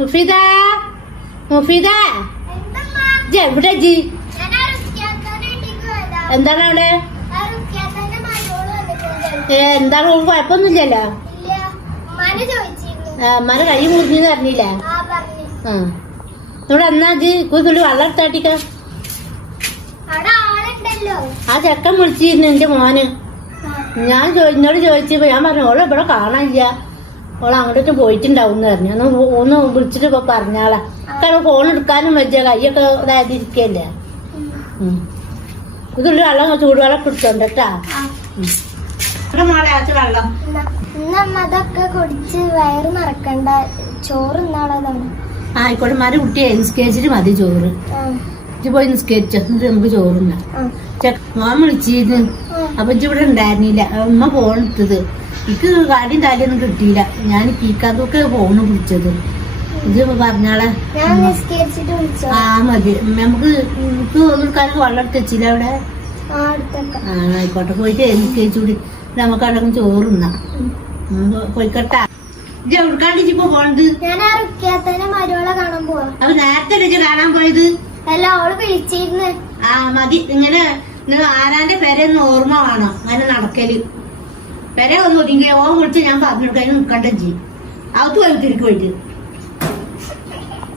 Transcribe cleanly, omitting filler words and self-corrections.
മുഫീദ മുഫീദ എവിടെ ജി എന്താണ് അവിടെ എന്താണ് കുഴപ്പമൊന്നുമില്ലല്ലോ അമ്മാരെ കൈ മുറിഞ്ഞെന്ന് അറിഞ്ഞില്ല ഇവിടെ എന്നാ ജി തുള്ളി വെള്ളം എടുത്താട്ടിക്ക ആ ചെക്കൻ വിളിച്ചിരുന്നു എന്റെ മോന് ഞാൻ എന്നോട് ചോദിച്ചപ്പോ ഞാൻ പറഞ്ഞു ഓളെ ഇവിടെ കാണാനില്ല ഓള് അങ്ങോട്ടേക്ക് പോയിട്ടുണ്ടാവും എന്ന് പറഞ്ഞു ഒന്ന് വിളിച്ചിട്ട് ഇപ്പൊ പറഞ്ഞാളാ കാരണം ഫോൺ എടുക്കാനും വെച്ച കൈയൊക്കെ ഇതായത് ഇരിക്കല്ലേ ഇതുള്ള വെള്ളം ചൂടുവെള്ളം കുടിച്ചോണ്ടട്ടാ മോളെ ആച്ച വെള്ളം അതൊക്കെ കുടിച്ച് വയറ് നിറക്കണ്ട ചോറ് ഇന്നാളതാണ് ആയിക്കോട്ടെ മാറി കുട്ടിയെ നിസ്കരിച്ചിട്ട് മതി ചോറ് ഇജ്ജ് പോയി നിസ്കരിച്ചോ എന്നിട്ട് നമുക്ക് ചോറുന്ന മോൻ വിളിച്ചിരുന്നു അപ്പൊ ഇജ്ജ് ഇവിടെ ഉണ്ടായിരുന്നില്ല ഉമ്മ ഫോണെടുത്തത് എനിക്ക് കാടിയും താലിയൊന്നും കിട്ടിയില്ല ഞാൻ കീക്കാത്തൊക്കെ ഫോണ് വിളിച്ചത് ഇജ്ജ് പറഞ്ഞാളെ ആ മതി നമുക്ക് ഒന്നെടുക്കാനൊക്കെ വെള്ളം എടുത്ത് വെച്ചില്ല അവിടെ ആയിക്കോട്ടെ പോയിട്ട് നിസ്കരിച്ചുകൂടി നമുക്ക് അവിടെ ചോറുന്ന പോയിക്കോട്ടാ ഇജ്ജ് എവിടുക്കാണ്ട് ഇപ്പൊ പോണത് മരുവളെ കാണാൻ പോവാ അപ്പൊ നേരത്തെ ഇജ്ജ് കാണാൻ പോയത് അല്ല ഓള് വിളിച്ചിരുന്നു ആ മതി ഇങ്ങനെ ആരാന്റെ പെരയൊന്നും ഓർമ്മ വേണം അങ്ങനെ നടക്കല് പെര ഒന്നും ഒതുങ്ങി ഓൻ വിളിച്ച് ഞാൻ പറഞ്ഞെടുക്കാൻ നിൽക്കണ്ട ചെയ്യും അവത്ത് പോയി തിരിക്ക് പോയിട്ട്